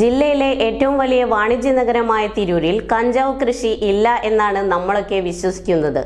ജില്ലയിലെ ഏറ്റവും വലിയ വാണിജ്യ നഗരമായ തിരൂരിൽ കഞ്ചാവ് കൃഷി ഇല്ല എന്നാണ് നമ്മളൊക്കെ വിശ്വസിക്കുന്നത്.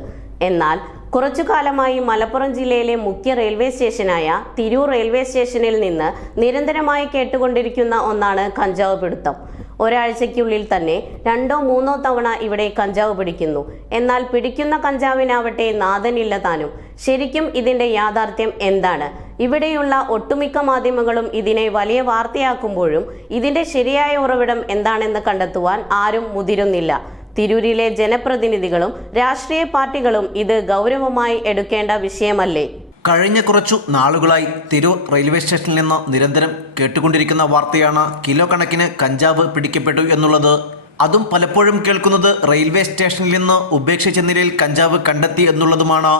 എന്നാൽ കുറച്ചു കാലമായി മലപ്പുറം ജില്ലയിലെ മുഖ്യ റെയിൽവേ സ്റ്റേഷനായ തിരൂർ റെയിൽവേ സ്റ്റേഷനിൽ നിന്ന് നിരന്തരമായി കേട്ടുകൊണ്ടിരിക്കുന്ന ഒന്നാണ് കഞ്ചാവ് പിടുത്തം. ഒരാഴ്ചയ്ക്കുള്ളിൽ തന്നെ 2-3 തവണ ഇവിടെ കഞ്ചാവ് പിടിക്കുന്നു. എന്നാൽ പിടിക്കുന്ന കഞ്ചാവിനാവട്ടെ നാഥനില്ല താനും. ശരിക്കും ഇതിന്റെ യാഥാർത്ഥ്യം എന്താണ്? ഇവിടെയുള്ള ഒട്ടുമിക്ക മാധ്യമങ്ങളും ഇതിനെ വലിയ വാർത്തയാക്കുമ്പോഴും ഇതിന്റെ ശരിയായ ഉറവിടം എന്താണെന്ന് കണ്ടെത്തുവാൻ ആരും മുതിരുന്നില്ല. തിരൂരിലെ ജനപ്രതിനിധികളും രാഷ്ട്രീയ പാർട്ടികളും ഇത് ഗൗരവമായി എടുക്കേണ്ട വിഷയമല്ലേ? കഴിഞ്ഞ കുറച്ചു നാളുകളായി തിരൂർ റെയിൽവേ സ്റ്റേഷനിൽ നിന്ന് നിരന്തരം കേട്ടുകൊണ്ടിരിക്കുന്ന വാർത്തയാണ് കിലോ കണക്കിന് കഞ്ചാവ് പിടിക്കപ്പെട്ടു എന്നുള്ളത്. അതും പലപ്പോഴും കേൾക്കുന്നത് റെയിൽവേ സ്റ്റേഷനിൽ നിന്ന് ഉപേക്ഷിച്ച നിലയിൽ കഞ്ചാവ് കണ്ടെത്തി എന്നുള്ളതുമാണ്.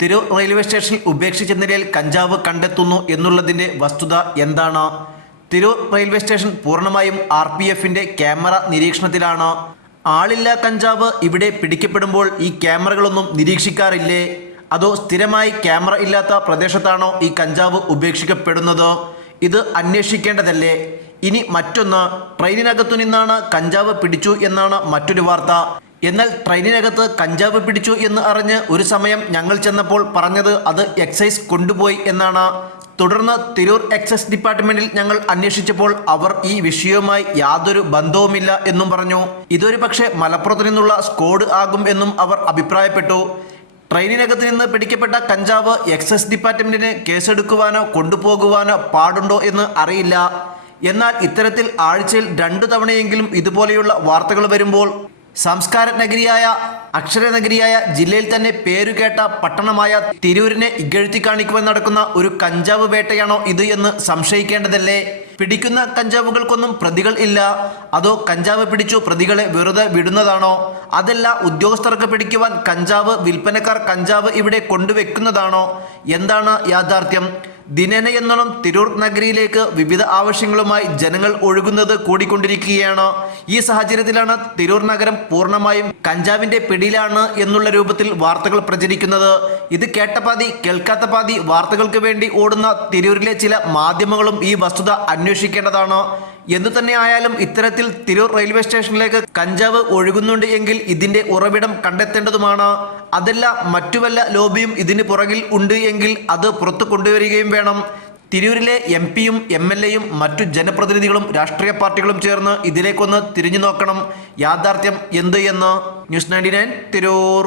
തിരൂർ റെയിൽവേ സ്റ്റേഷനിൽ ഉപേക്ഷിച്ച നിലയിൽ കഞ്ചാവ് കണ്ടെത്തുന്നു എന്നുള്ളതിൻ്റെ വസ്തുത എന്താണ്? തിരൂർ റെയിൽവേ സ്റ്റേഷൻ പൂർണ്ണമായും RPFന്റെ ക്യാമറ നിരീക്ഷണത്തിലാണ്. ആളില്ല കഞ്ചാവ് ഇവിടെ പിടിക്കപ്പെടുമ്പോൾ ഈ ക്യാമറകളൊന്നും നിരീക്ഷിക്കാറില്ലേ? അതോ സ്ഥിരമായി ക്യാമറ ഇല്ലാത്ത പ്രദേശത്താണോ ഈ കഞ്ചാവ് ഉപേക്ഷിക്കപ്പെടുന്നത്? ഇത് അന്വേഷിക്കേണ്ടതല്ലേ? ഇനി മറ്റൊന്ന്, ട്രെയിനിനകത്തു നിന്നാണ് കഞ്ചാവ് പിടിച്ചു എന്നാണ് മറ്റൊരു വാർത്ത. എന്നാൽ ട്രെയിനിനകത്ത് കഞ്ചാവ് പിടിച്ചു എന്ന് അറിഞ്ഞ് ഒരു സമയം ഞങ്ങൾ ചെന്നപ്പോൾ പറഞ്ഞത് അത് എക്സൈസ് കൊണ്ടുപോയി എന്നാണ്. തുടർന്ന് തിരൂർ എക്സൈസ് ഡിപ്പാർട്ട്മെന്റിൽ ഞങ്ങൾ അന്വേഷിച്ചപ്പോൾ അവർ ഈ വിഷയവുമായി യാതൊരു ബന്ധവുമില്ല എന്നും പറഞ്ഞു. ഇതൊരു പക്ഷേ മലപ്പുറത്തു നിന്നുള്ള സ്ക്വാഡ് ആകും എന്നും അവർ അഭിപ്രായപ്പെട്ടു. ട്രെയിനിനകത്ത് നിന്ന് പിടിക്കപ്പെട്ട കഞ്ചാവ് എക്സൈസ് ഡിപ്പാർട്ട്മെന്റിന് കേസെടുക്കുവാനോ കൊണ്ടുപോകുവാനോ പാടുണ്ടോ എന്ന് അറിയില്ല. എന്നാൽ ഇത്തരത്തിൽ ആഴ്ചയിൽ 2 തവണയെങ്കിലും ഇതുപോലെയുള്ള വാർത്തകൾ വരുമ്പോൾ സംസ്കാര നഗരിയായ അക്ഷര നഗരിയായ ജില്ലയിൽ തന്നെ പേരുകേട്ട പട്ടണമായ തിരൂരിനെ ഇകഴ്ത്തി കാണിക്കുവാൻ നടക്കുന്ന ഒരു കഞ്ചാവ് വേട്ടയാണോ ഇത് എന്ന് സംശയിക്കേണ്ടതല്ലേ? പിടിക്കുന്ന കഞ്ചാവുകൾക്കൊന്നും പ്രതികൾ ഇല്ല. അതോ കഞ്ചാവ് പിടിച്ചു പ്രതികളെ വെറുതെ വിടുന്നതാണോ? അതല്ല ഉദ്യോഗസ്ഥർക്ക് പിടിക്കുവാൻ കഞ്ചാവ് വിൽപ്പനക്കാർ കഞ്ചാവ് ഇവിടെ കൊണ്ടുവെക്കുന്നതാണോ? എന്താണ് യാഥാർത്ഥ്യം? ദിനേന എന്നോണം തിരൂർ നഗരിയിലേക്ക് വിവിധ ആവശ്യങ്ങളുമായി ജനങ്ങൾ ഒഴുകുന്നത് കൂടിക്കൊണ്ടിരിക്കുകയാണ്. ഈ സാഹചര്യത്തിലാണ് തിരൂർ നഗരം പൂർണ്ണമായും കഞ്ചാവിന്റെ പിടിയിലാണ് എന്നുള്ള രൂപത്തിൽ വാർത്തകൾ പ്രചരിക്കുന്നത്. ഇത് കേട്ട പാതി കേൾക്കാത്ത പാതി വാർത്തകൾക്ക് വേണ്ടി ഓടുന്ന തിരൂരിലെ ചില മാധ്യമങ്ങളും ഈ വസ്തുത അന്വേഷിക്കേണ്ടതാണ്. എന്തു തന്നെ ആയാലും ഇത്തരത്തിൽ തിരൂർ റെയിൽവേ സ്റ്റേഷനിലേക്ക് കഞ്ചാവ് ഒഴുകുന്നുണ്ട് എങ്കിൽ ഇതിന്റെ ഉറവിടം കണ്ടെത്തേണ്ടതുമാണ്. അതല്ല മറ്റു വല്ല ലോബിയും ഇതിന് പുറകിൽ ഉണ്ട് എങ്കിൽ അത് പുറത്തു കൊണ്ടുവരികയും വേണം. തിരൂരിലെ MP-യും MLA-യും മറ്റു ജനപ്രതിനിധികളും രാഷ്ട്രീയ പാർട്ടികളും ചേർന്ന് ഇതിലേക്കൊന്ന് തിരിഞ്ഞു നോക്കണം. യാഥാർത്ഥ്യം എന്ത് എന്ന്. ന്യൂസ് 99 തിരൂർ.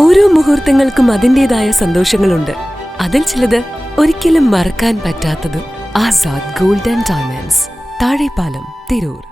ഓരോ മുഹൂർത്തങ്ങൾക്കും അതിൻ്റെതായ സന്തോഷങ്ങളുണ്ട്. അതിൽ ചിലത് ഒരിക്കലും മറക്കാൻ പറ്റാത്തതും. Azad gold and diamonds, Thazhepalam, Tirur.